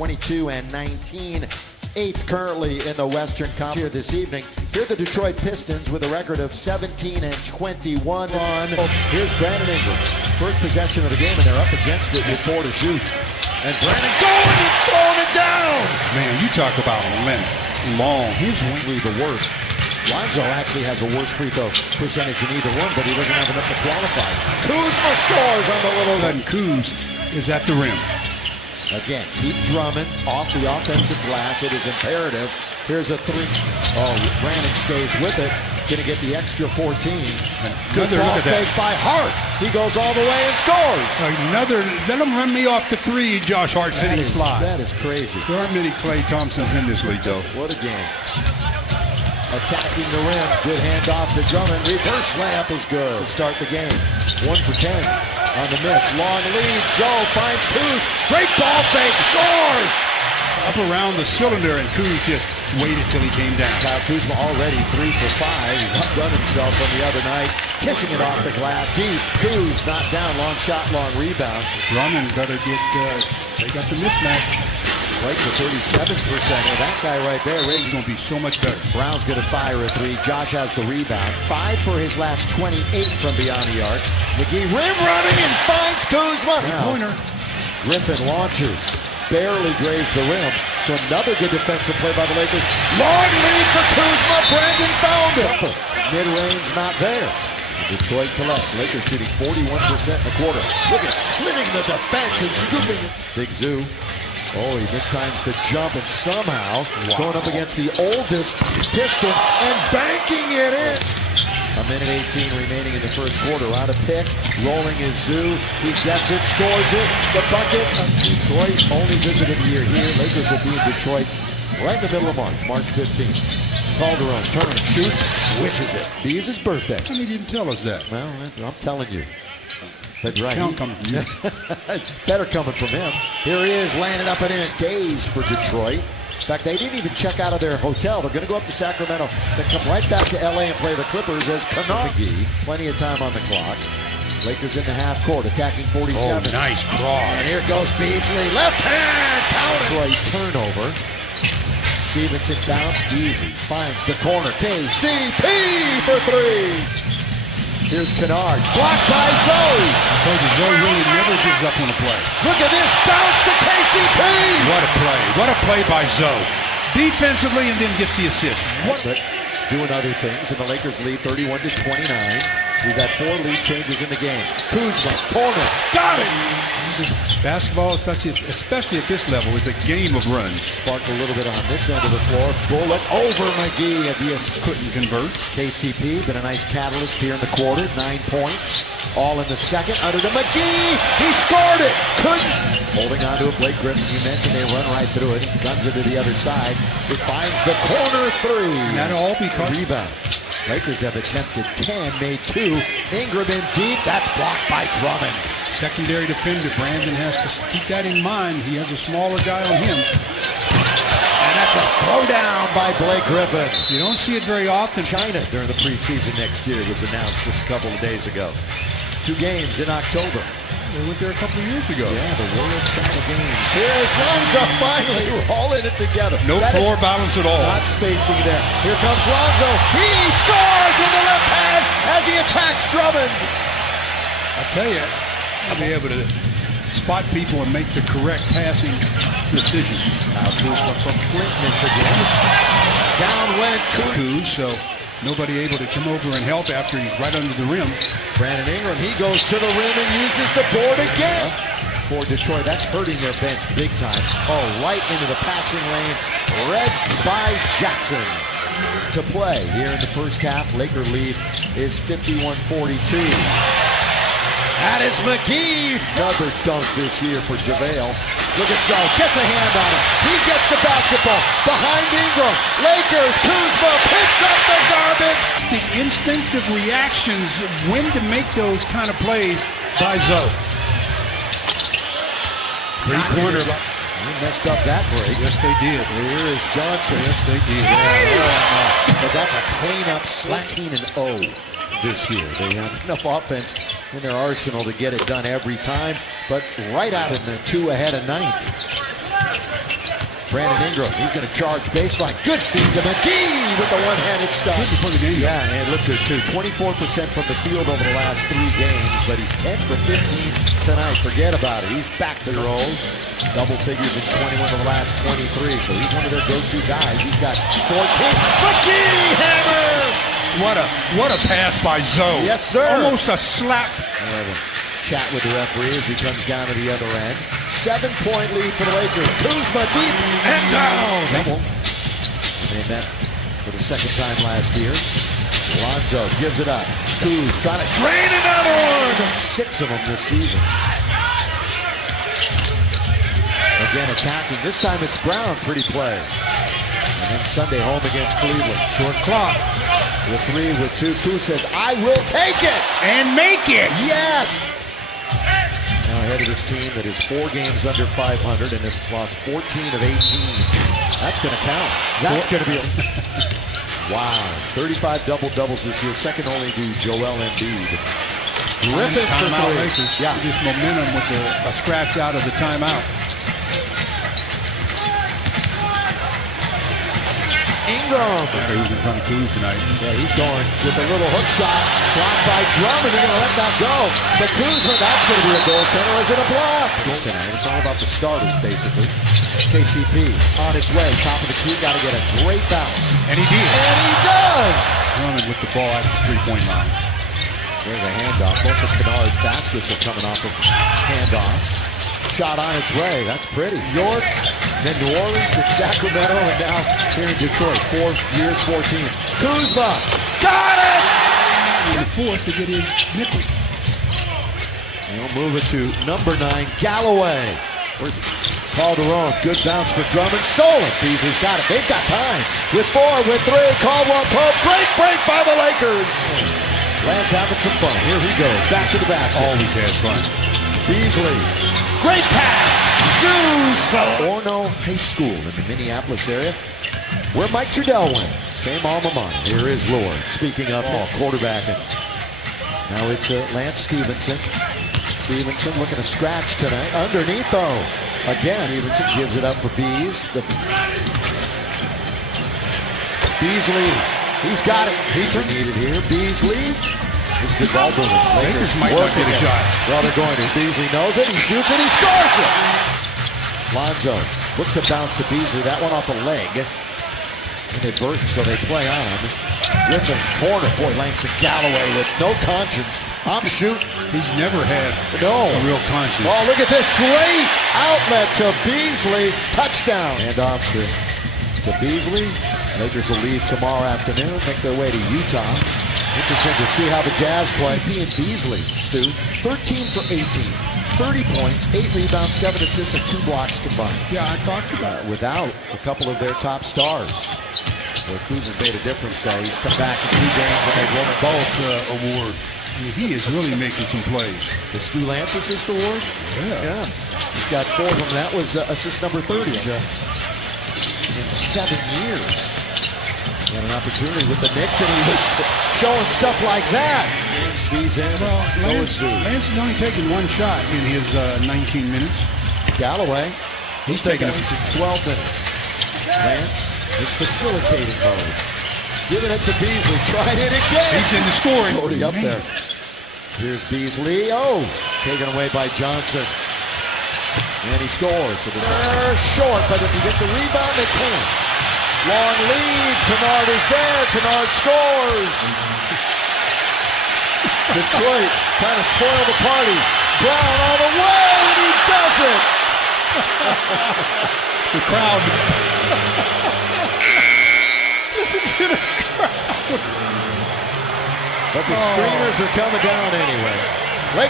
22 and 19. Eighth currently in the Western Conference here this evening. Here are the Detroit Pistons with a record of 17 and 21. Here's Brandon Ingram. First possession of the game, and they're up against it with 4 to shoot. And Brandon going and throwing it down. Man, you talk about length, long. He's the worst. Lonzo actually has a worse free throw percentage in either one, but he doesn't have enough to qualify. Kuzma scores on the little sudden. Kuz is at the rim. Again, keep drumming off the offensive glass. It is imperative. Here's a 3. Oh, Brandon stays with it. Going to get the extra 14. Good ball fake by Hart. He goes all the way and scores. Another. Let him run me off the 3, Josh Hart. Sitting fly. That is crazy. There aren't many Klay Thompsons in this league, though. What a game. Attacking the rim. Good handoff to Drummond. Reverse layup is good to start the game. 1 for 10 on the miss. Long lead. Zoe finds Kuz. Great ball fake. Scores. Up around the cylinder, and Kuz just waited till he came down. Kyle Kuzma already 3 for 5. He's outdone himself on the other night. Kissing it off the glass. Deep. Kuz not down. Long shot, long rebound. Drummond better get, they got the mismatch. Blake for 37%. Well, that guy right there, Ray's going to be so much better. Brown's going to fire a 3. Josh has the rebound. 5 for his last 28 from beyond the arc. McGee rim running and finds Kuzma. Pointer. Griffin launches. Barely grazed the rim. So another good defensive play by the Lakers. Long lead for Kuzma. Brandon found it. Mid-range not there. Detroit collects. Lakers shooting 41% in the quarter. Look at splitting the defense and scooping it. Big Zoo. Oh, he mistimes the jump and somehow going up against the oldest Piston and banking it in. 1:18 remaining in the first quarter. Out of pick, rolling is Zoo. He gets it, scores it. The bucket of Detroit. Only visit of the year here. Lakers will be in Detroit right in the middle of March 15th. Calderon turns, shoots, switches it. Be his birthday. How come he didn't tell us that? Well, I'm telling you. That's right. Count coming from you. It's better coming from him. Here he is, landing up and in. Stays for Detroit. In fact, they didn't even check out of their hotel. They're going to go up to Sacramento, then come right back to LA and play the Clippers as Kennard. Plenty of time on the clock. Lakers in the half court, attacking 47. Oh, nice cross. And here goes Beasley. Left hand, count it. Turnover. Stevenson bounce, easy. Finds the corner. KCP for 3. Here's Kennard, blocked by Zoe. I told you, Zoe really never gives up on a play. Look at this, bounce to KCP. What a play. What a play by Zoe. Defensively, and then gets the assist. But doing other things, and the Lakers lead 31-29. We've had 4 lead changes in the game. Kuzma, corner, got it. Basketball, especially at this level, is a game of runs. Sparked a little bit on this end of the floor. Bullet over McGee at the couldn't convert. KCP been a nice catalyst here in the quarter. 9 points, all in the second. Under to McGee, he scored it. Couldn't. Holding on to it, Blake Griffin. You mentioned they run right through it. Guns it to the other side. It finds the corner 3. And that all because rebound. Lakers have attempted 10, made 2. Ingram in deep. That's blocked by Drummond. Secondary defender, Brandon has to keep that in mind. He has a smaller guy on him. And that's a throwdown by Blake Griffin. You don't see it very often. China during the preseason next year was announced just a couple of days ago. 2 games in October. They went there a couple of years ago. Yeah, the World China Games. Here's Lonzo finally. We're all in it together. No floor balance at all. Not spacing there. Here comes Lonzo. He scores with the left hand as he attacks Drummond. I tell you, I'll be able to spot people and make the correct passing decisions. Now Kuzma from Flint, Michigan. Down went Kuz, so nobody able to come over and help after he's right under the rim. Brandon Ingram, he goes to the rim and uses the board again. For Detroit, that's hurting their bench big time. Oh, right into the passing lane. Read by Jackson. To play here in the first half. Laker lead is 51-42. That is McGee. Another dunk this year for JaVale. Look at Zoe. Gets a hand on it. He gets the basketball. Behind Ingram. Lakers. Kuzma picks up the garbage. The instinctive reactions when to make those kind of plays by Zoe. 3-pointer. They messed up that break. Yes, they did. Here is Johnson. Yes, they did. But that's a cleanup 16-0 this year. They have enough offense in their arsenal to get it done every time, but right out in the 2 ahead of 9th. Brandon Ingram, he's going to charge baseline. Good feed to McGee with the one-handed stuff. Good before the game. Yeah, and look good too. 24% from the field over the last 3 games, but he's 10 for 15 tonight. Forget about it. He's back to the rolls. Double figures in 21 of the last 23, so he's one of their go-to guys. He's got 14. McGee hammer! What a pass by Zoe. Yes, sir. Almost a slap. Chat with the referee as he comes down to the other end. 7-point lead for the Lakers. Kuzma deep and down. Made that for the second time last year. Lonzo gives it up. Kuz trying to drain another one. 6 of them this season. Again attacking. This time it's Brown. Pretty play. And then Sunday home against Cleveland. Short clock. The 3 with 2. Kuz says, I will take it. And make it. Yes. Now ahead of this team that is 4 games under 500 and has lost 14 of 18. That's going to count. That's going to be wow. 35 double-doubles this year, second only to Joel Embiid. Griffin for 3. Lakers. Yeah. This momentum with a scratch out of the timeout. Ingram. He's in front of Kuz tonight. Yeah, he's going with a little hook shot. Blocked by Drummond. They're going to let that go. But Kuzma, that's going to be a goaltender. Is it a block? Tonight. It's all about the starters, basically. KCP on its way. Top of the key. Got to get a great bounce. And he did. And he does. Drummond with the ball at the three-point line. There's a handoff. Most of Kennard's baskets are coming off of handoffs. Shot on its way. That's pretty. York, then New Orleans, then Sacramento, and now here in Detroit. 4 years, 14. Kuzma, got it! He's forced to get his nickel. He'll move it to number 9, Galloway. Calderon, good bounce for Drummond, stolen. Beasley's got it. They've got time. With 4, with 3, Caldwell Pope. Great break by the Lakers. Lance having some fun. Here he goes. Back to the basket. Always has fun. Beasley. Great pass. Zeus. Orono High School in the Minneapolis area, where Mike Trudell went. Same alma mater. Here is Lord. Speaking of quarterbacking. Now it's Lance Stevenson. Stevenson looking to scratch tonight. Underneath though. Again, Stevenson gives it up for Bees. Beasley. He's got it. He's needed here. Beasley. This is all booming. Lakers might not get a shot. Well, they're going to. Beasley knows it. He shoots it. He scores it. Lonzo looks to bounce to Beasley. That one off a leg. Inadvertent, so they play on. Griffin, corner. Boy, Langston Galloway with no conscience. I'm shooting. He's never had a real conscience. Oh, look at this. Great outlet to Beasley. Touchdown. And off to Beasley. Lakers will leave tomorrow afternoon, make their way to Utah. Interesting to see how the Jazz play. He and Beasley, Stu, 13 for 18, 30 points, 8 rebounds, 7 assists, and 2 blocks combined. Yeah, I talked about it. Without a couple of their top stars. So Kuzma made a difference there. He's come back in 2 games and they've won both award. He is really making some plays. The Stu Lance assist award? Yeah. He's got 4 of them. That was assist number 30 in 7 years. He had an opportunity with the Knicks, and he was showing stuff like that. Lance has only taken 1 shot in his 19 minutes. Galloway, he's taken it to 12 minutes. Lance, it's facilitating mode. Giving it to Beasley, trying it again. He's in the scoring. Already up there. Here's Beasley. Oh, taken away by Johnson. And he scores. So they're short, but if you get the rebound, they can't. Long lead. Kennard is there. Kennard scores. Detroit trying to spoil the party. Brown all the way, and he does it. The crowd. Listen to the crowd. But the screamers are coming down anyway. Lakers.